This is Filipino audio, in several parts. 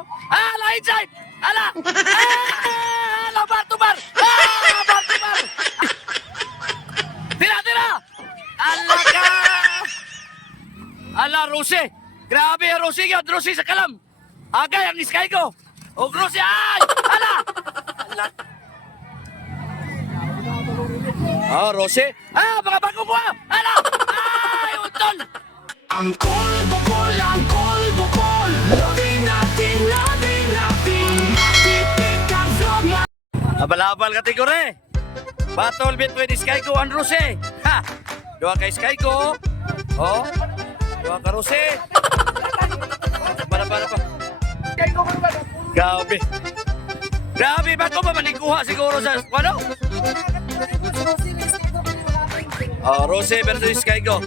oh. Ala, inside! Ala! Ala, bar to bar! Bar to bar! Tira, tira! Ala ka! Ala, Rosy! Grabe, Rosy yun! Rosy sa kalam! Agay ang iskay ko! O, Rosy! Ay! Ala! Ala! Ah, Rosy! Ah, mga bago mo! Ala! Ay, utol! Angkol, bukol, Loving natin, matitik ang sobrang. Abal-abal kategori. Battle between Sky Go and Rosy. Ha! Dua kay Sky Go. Oh. Dua ka Rosy. Para pa. Grabe. Grabe ba ko ba manikuha siguro sa ano? Oh, Rosy versus Sky Go.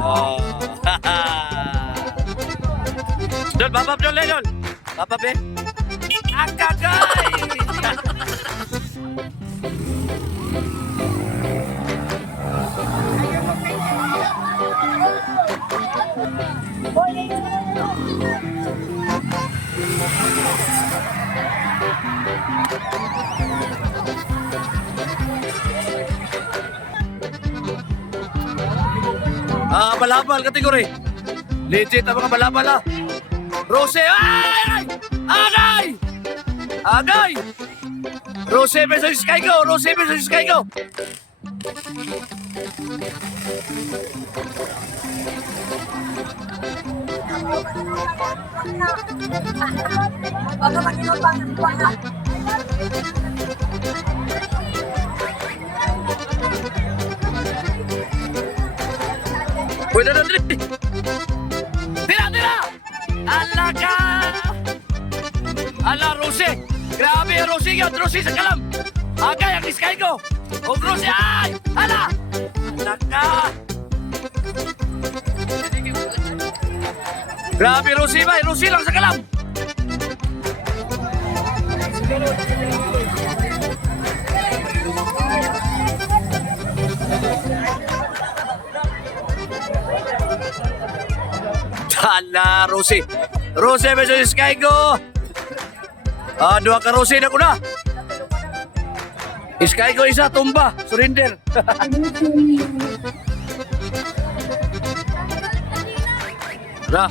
Oh. Dol, babab dol, dol. Babab eh. Akagay! Ah, balabal kategori. Legit ang mga balabal ah. Rosy, ay! Agay! Agay! Rosy versus Sky Go! Rosy versus Sky Go! Pwede na dali! Tira, tira! Ala ka! Ala, Rosy! Grabe, Rosy yun! Rosy sa kalam! Agay ang Sky Go! O, Rosy, ay! Ala! Ala ka! Grabe, Rosy ba? Rosy lang sa kalam! Ala, Rosy! Rosy versus Sky Go! Ah, dua ka Rosy na ko na! Sky Go isa, tumba, surrender. Nah.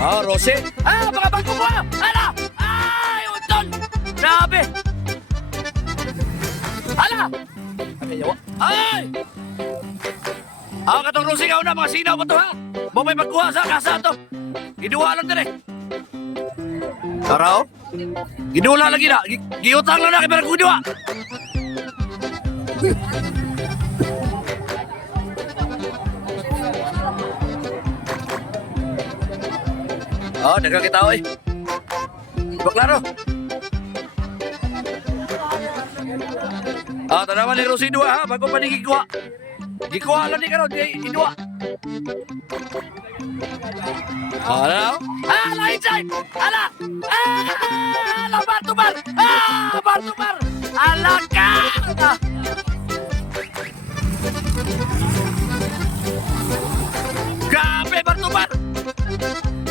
Ah, Rosy. Ah, mga bago mo! Ala! Ay, utol! Grabe! Ala! Ay! Ah, katong Rosy ka una, mga sinaw pa to ha? Bumay magkuha sa kasa to. Giduwa lang dire. Taraw? Gidula lagi na. Giutang lang na kay parang kudiwa. Oh, dagang kita oy. Baklaro. Ah, tanaman ni Rosy dua ha, bago pa ni gikuha. Gikuha lang ni karon, di idua. Ala! Ala, inside! Ala! Ala, bar to bar! Bar to bar! Ala ka! Grabe, bar to bar!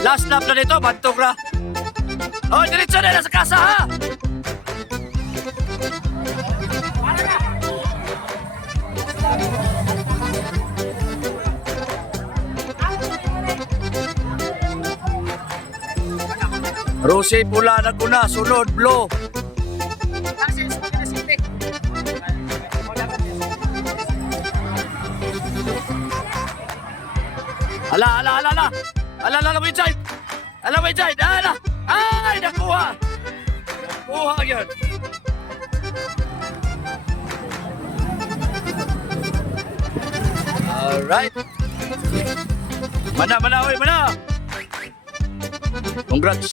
Last lap na nito, bantog na. Oh, diretso na sa kasa, ha? Rosy pula na kuna, sunod, blow. Ala, wait side. Ala, wait side. Ala, ay, nakuha. Nakuha yun. Alright. Mana, oy, mana. Congrats.